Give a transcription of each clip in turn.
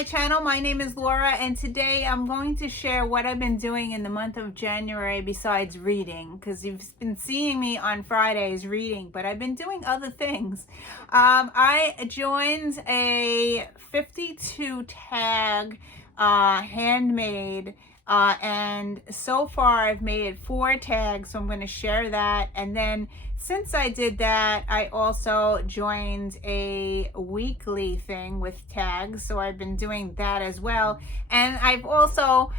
my channel. My name is Laura, and today I'm going to share what I've been doing in the month of January besides reading, because you've been seeing me on Fridays reading, but I've been doing other things. I joined a 52 tag handmade and so far I've made 4 tags, so I'm going to share that. And then since I did that, I also joined a weekly thing with tags, so I've been doing that as well. And I've also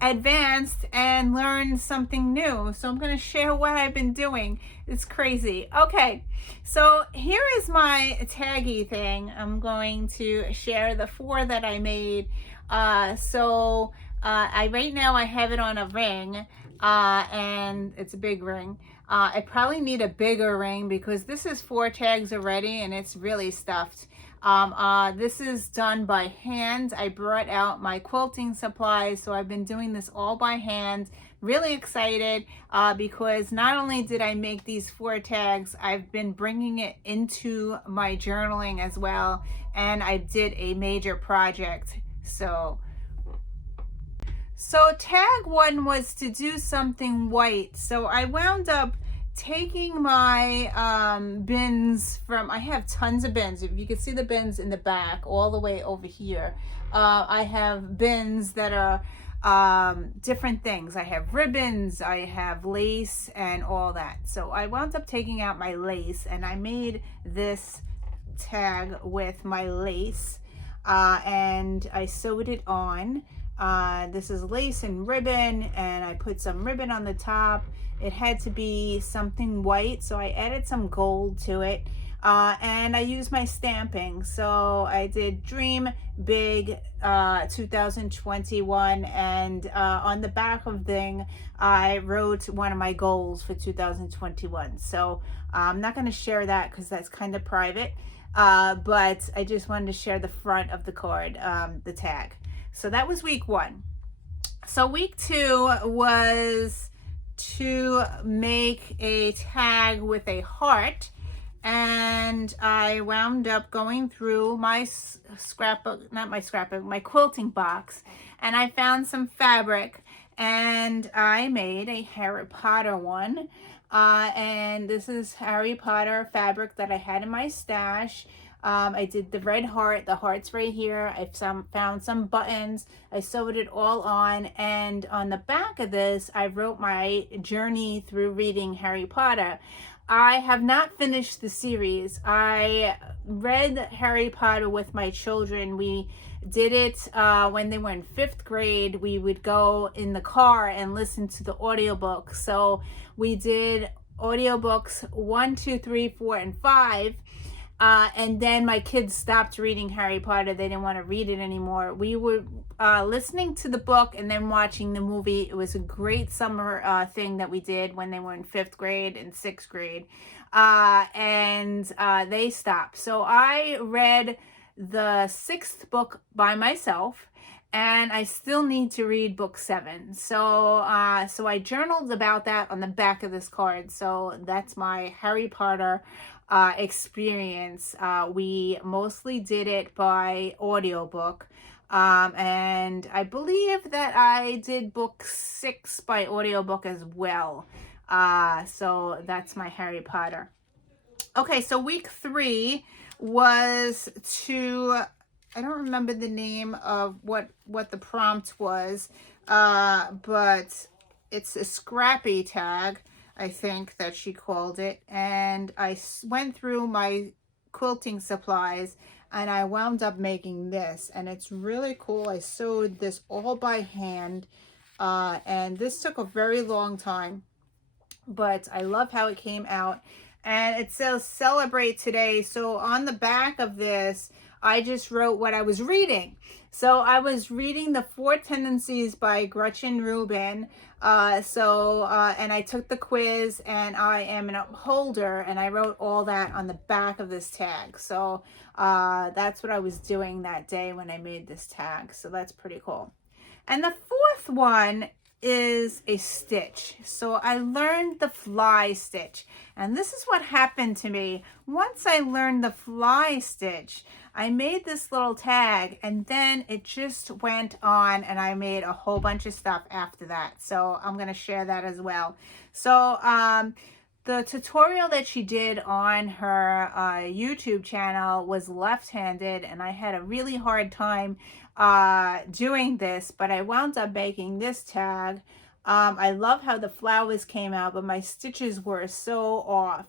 advanced and learned something new, so I'm going to share what I've been doing. It's crazy. Okay, so here is my taggy thing. I'm going to share the 4 that I made. Right now I have it on a ring, and it's a big ring. I probably need a bigger ring because this is 4 tags already and it's really stuffed. This is done by hand. I brought out my quilting supplies, so I've been doing this all by hand. Really excited because not only did I make these 4 tags, I've been bringing it into my journaling as well, and I did a major project. So tag 1 was to do something white. So I wound up taking my bins from, I have tons of bins. If you can see the bins in the back all the way over here. I have bins that are different things. I have ribbons, I have lace and all that. So I wound up taking out my lace and I made this tag with my lace and I sewed it on. This is lace and ribbon, and I put some ribbon on the top. It had to be something white, so I added some gold to it, and I used my stamping. So I did Dream Big 2021, and on the back of the thing I wrote one of my goals for 2021. So I'm not going to share that because that's kind of private, but I just wanted to share the front of the card, the tag. So that was week 1. So week 2 was to make a tag with a heart, and I wound up going through my scrapbook, not my scrapbook, my quilting box, and I found some fabric and I made a Harry Potter one, and this is Harry Potter fabric that I had in my stash. I did the red heart, the heart's right here. I found some buttons, I sewed it all on, and on the back of this I wrote my journey through reading Harry Potter. I have not finished the series. I read Harry Potter with my children. We did it when they were in 5th grade. We would go in the car and listen to the audiobook. So we did audiobooks 1, 2, 3, 4, and 5. And then my kids stopped reading Harry Potter. They didn't want to read it anymore. We were listening to the book and then watching the movie. It was a great summer thing that we did when they were in 5th grade and 6th grade. They stopped. So I read the 6th book by myself, and I still need to read book 7. So I journaled about that on the back of this card. So that's my Harry Potter experience. We mostly did it by audiobook, and I believe that I did book 6 by audiobook as well. So that's my Harry Potter. Okay, so week 3 was to, I don't remember the name of what the prompt was, but it's a scrappy tag, I think that she called it, and I went through my quilting supplies and I wound up making this, and it's really cool. I sewed this all by hand, and this took a very long time, but I love how it came out. And it says celebrate today. So on the back of this I just wrote what I was reading. So I was reading The 4 Tendencies by Gretchen Rubin. And I took the quiz, and I am an upholder, and I wrote all that on the back of this tag. So that's what I was doing that day when I made this tag. So that's pretty cool. And the 4th one is a stitch. So I learned the fly stitch, and this is what happened to me. Once I learned the fly stitch, I made this little tag, and then it just went on, and I made a whole bunch of stuff after that. So I'm going to share that as well. So the tutorial that she did on her YouTube channel was left-handed, and I had a really hard time doing this, but I wound up making this tag. I love how the flowers came out, but my stitches were so off.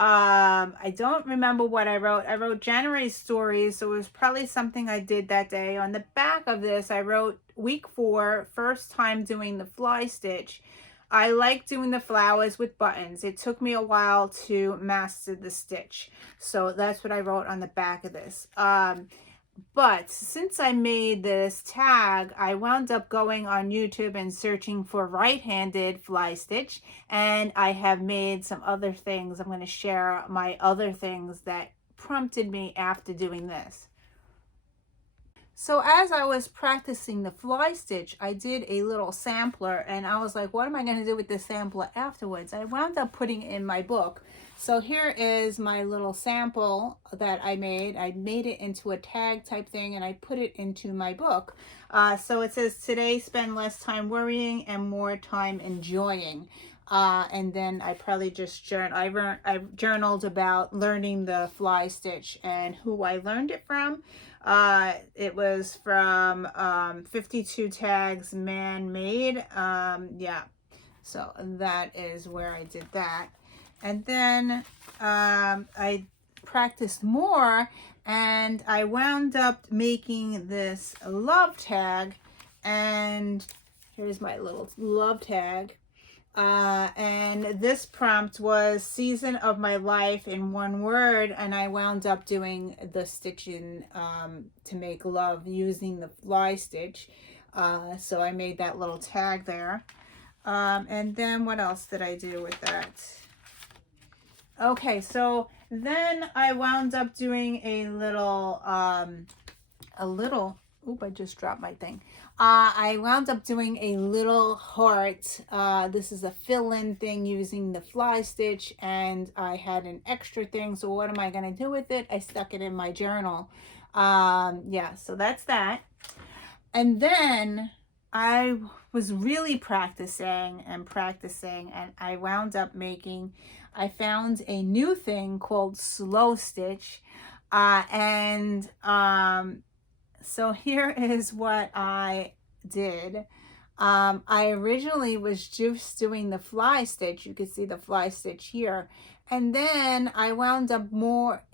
I don't remember what I wrote. I wrote January stories, so it was probably something I did that day. On the back of this, I wrote week 4, first time doing the fly stitch. I like doing the flowers with buttons. It took me a while to master the stitch. So that's what I wrote on the back of this. But since I made this tag, I wound up going on YouTube and searching for right-handed fly stitch. And I have made some other things. I'm going to share my other things that prompted me after doing this. So as I was practicing the fly stitch, I did a little sampler, and I was like, what am I going to do with this sampler afterwards? I wound up putting it in my book. So here is my little sample that I made. I made it into a tag type thing, and I put it into my book. So it says, today spend less time worrying and more time enjoying. And then I probably just I journaled about learning the fly stitch and who I learned it from. It was from 52 Tags Man-Made. Yeah, so that is where I did that. And then I practiced more, and I wound up making this love tag. And here's my little love tag. And this prompt was season of my life in one word, and I wound up doing the stitching to make love using the fly stitch. So I made that little tag there. And then what else did I do with that? Okay, so then I wound up doing a little, oop, I just dropped my thing. I wound up doing a little heart. This is a fill-in thing using the fly stitch, and I had an extra thing. So what am I going to do with it? I stuck it in my journal. Yeah, so that's that. And then I was really practicing, and I wound up making, I found a new thing called slow stitch. So here is what I did. I originally was just doing the fly stitch. You can see the fly stitch here. And then I wound up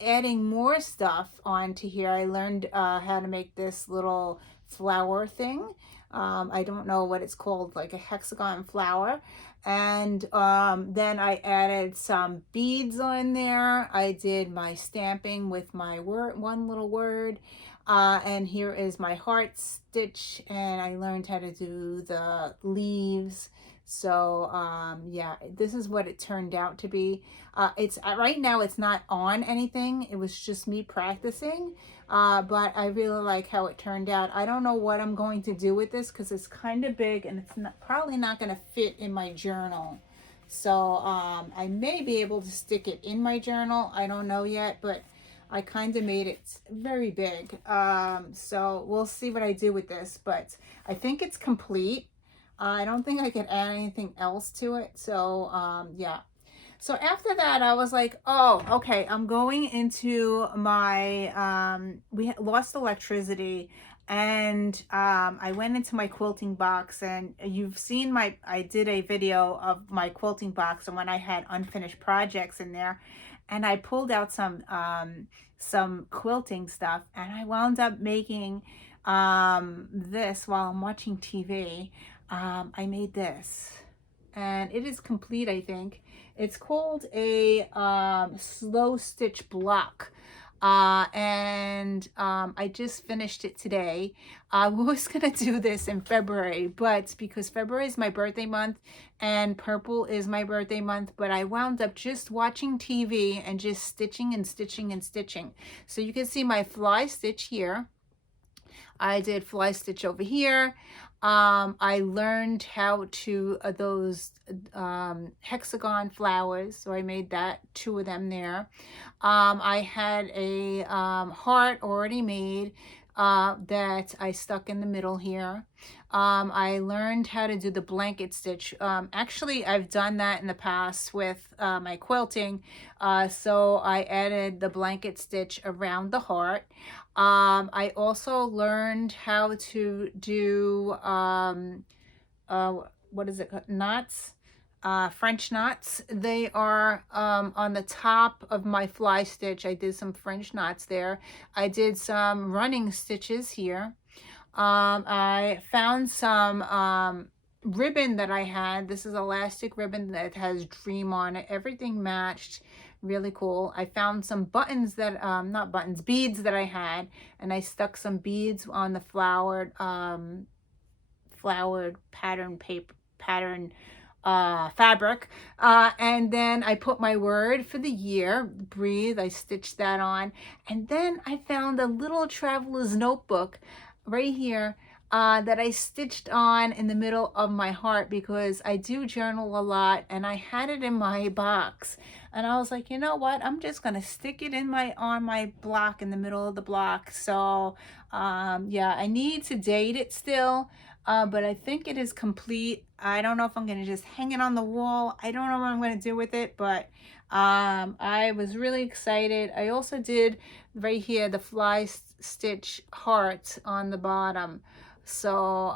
adding more stuff onto here. I learned how to make this little flower thing. I don't know what it's called, like a hexagon flower. And then I added some beads on there. I did my stamping with my one little word. And here is my heart stitch, and I learned how to do the leaves. So yeah, this is what it turned out to be. It's right now it's not on anything. It was just me practicing, but I really like how it turned out. I don't know what I'm going to do with this because it's kind of big, and it's probably not going to fit in my journal. So I may be able to stick it in my journal. I don't know yet, but I kind of made it very big. So we'll see what I do with this, but I think it's complete. I don't think I could add anything else to it. So yeah. So after that, I was like, oh, okay, I'm going into my, we lost electricity, and I went into my quilting box, and you've seen I did a video of my quilting box and when I had unfinished projects in there, and I pulled out some quilting stuff, and I wound up making this while I'm watching TV. I made this, and it is complete, I think. It's called a slow stitch block. And I just finished it today. I was gonna do this in February, but because February is my birthday month and purple is my birthday month, but I wound up just watching TV and just stitching and stitching and stitching. So you can see my fly stitch here. I did fly stitch over here. I learned how to those hexagon flowers, so I made that 2 of them there. I had a heart already made that I stuck in the middle here. I learned how to do the blanket stitch. Actually, I've done that in the past with my quilting, so I added the blanket stitch around the heart. I also learned how to do what is it called? Knots, French knots. They are on the top of my fly stitch. I did some French knots there. I did some running stitches here. I found some ribbon that I had. This is elastic ribbon that has dream on it. Everything matched. Really cool. I found some buttons that, not buttons, beads that I had, and I stuck some beads on the flowered pattern fabric, and then I put my word for the year, breathe. I stitched that on, and then I found a little traveler's notebook right here that I stitched on in the middle of my heart, because I do journal a lot, and I had it in my box, and I was like, you know what, I'm just gonna stick it in on my block, in the middle of the block. So yeah, I need to date it still, but I think it is complete. I don't know if I'm gonna just hang it on the wall. I don't know what I'm gonna do with it, but I was really excited. I also did right here the fly stitch heart on the bottom. So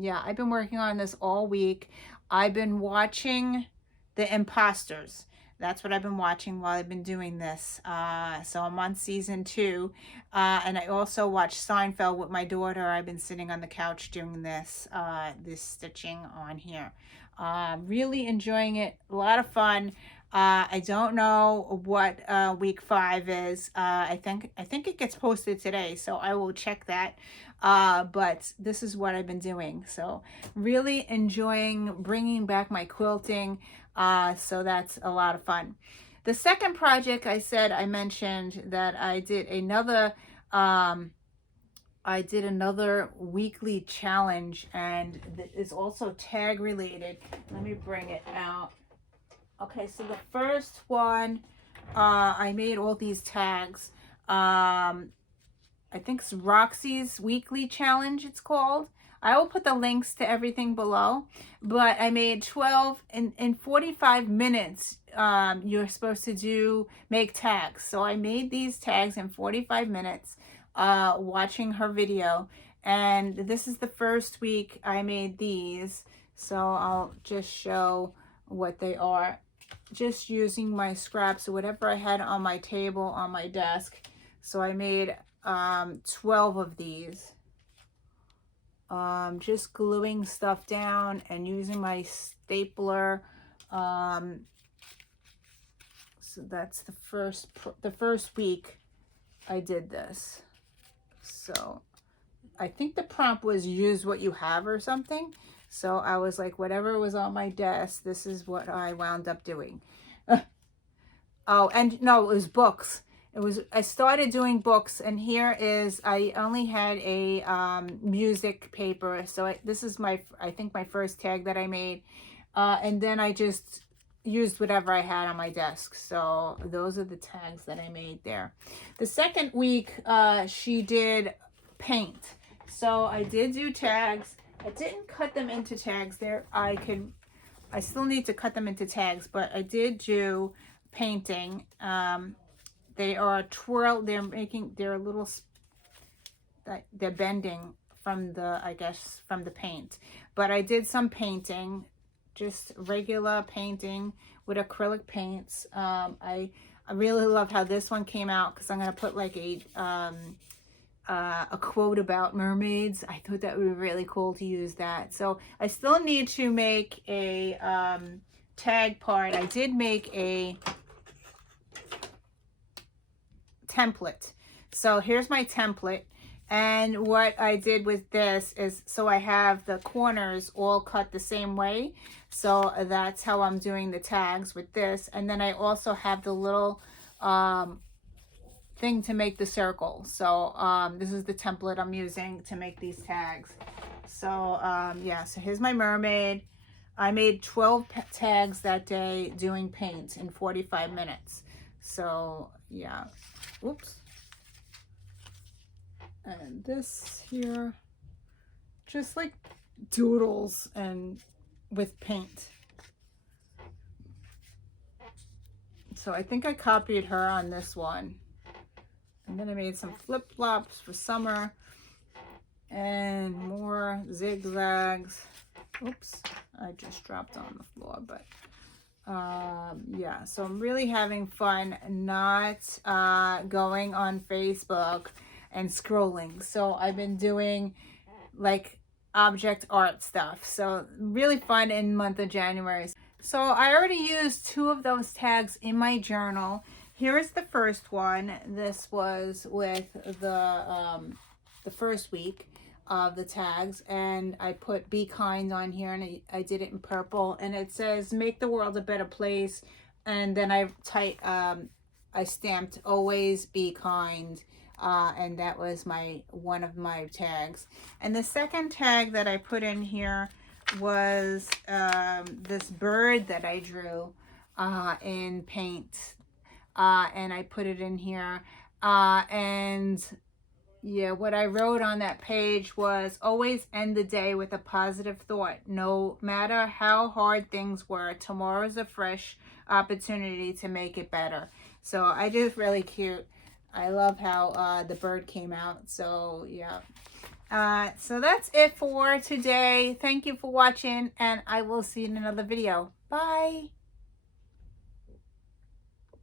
yeah, I've been working on this all week. I've been watching The Imposters. That's what I've been watching while I've been doing this. So I'm on season 2. And I also watched Seinfeld with my daughter. I've been sitting on the couch doing this, this stitching on here. Really enjoying it. A lot of fun. I don't know what week 5 is. I think it gets posted today, so I will check that. But this is what I've been doing. So really enjoying bringing back my quilting. So that's a lot of fun. The second project I mentioned that I did another weekly challenge, and it's also tag related. Let me bring it out. Okay, so the first one, I made all these tags. I think it's Roxy's Weekly Challenge, it's called. I will put the links to everything below, but I made 12 in 45 minutes. You're supposed to make tags. So I made these tags in 45 minutes, watching her video. And this is the first week I made these. So I'll just show what they are. Just using my scraps or whatever I had on my table, on my desk. So I made 12 of these. Just gluing stuff down and using my stapler. So that's the first week I did this. So I think the prompt was use what you have or something. So I was like, whatever was on my desk, this is what I wound up doing. Oh, and no, it was books. I started doing books, and here is, I only had a music paper. So this is I think my first tag that I made. And then I just used whatever I had on my desk. So those are the tags that I made there. The second week, she did paint. So I did do tags. I didn't cut them into tags there. I still need to cut them into tags, but I did do painting. They are they're bending from the paint. But I did some painting, just regular painting with acrylic paints. I really love how this one came out, because I'm going to put like a quote about mermaids. I thought that would be really cool to use that. So I still need to make a tag part. I did make a template. So here's my template, and what I did with this is, so I have the corners all cut the same way. So that's how I'm doing the tags with this. And then I also have the little thing to make the circle. So this is the template I'm using to make these tags. So yeah, so here's my mermaid. I made 12 tags that day doing paint in 45 minutes. So yeah, oops. And this here, just like doodles and with paint. So I think I copied her on this one. And then I made some flip-flops for summer and more zigzags. Oops, I just dropped on the floor, but yeah, so I'm really having fun not going on Facebook and scrolling. So I've been doing like object art stuff. So really fun in the month of January. So I already used 2 of those tags in my journal. Here is the first one. This was with the first week of the tags, and I put be kind on here, and I did it in purple, and it says make the world a better place. And then I stamped always be kind, and that was one of my tags. And the second tag that I put in here was this bird that I drew in paint, and I put it in here, and yeah, what I wrote on that page was always end the day with a positive thought. No matter how hard things were, tomorrow's a fresh opportunity to make it better. So I just really cute. I love how the bird came out. So yeah. So that's it for today. Thank you for watching, and I will see you in another video. Bye.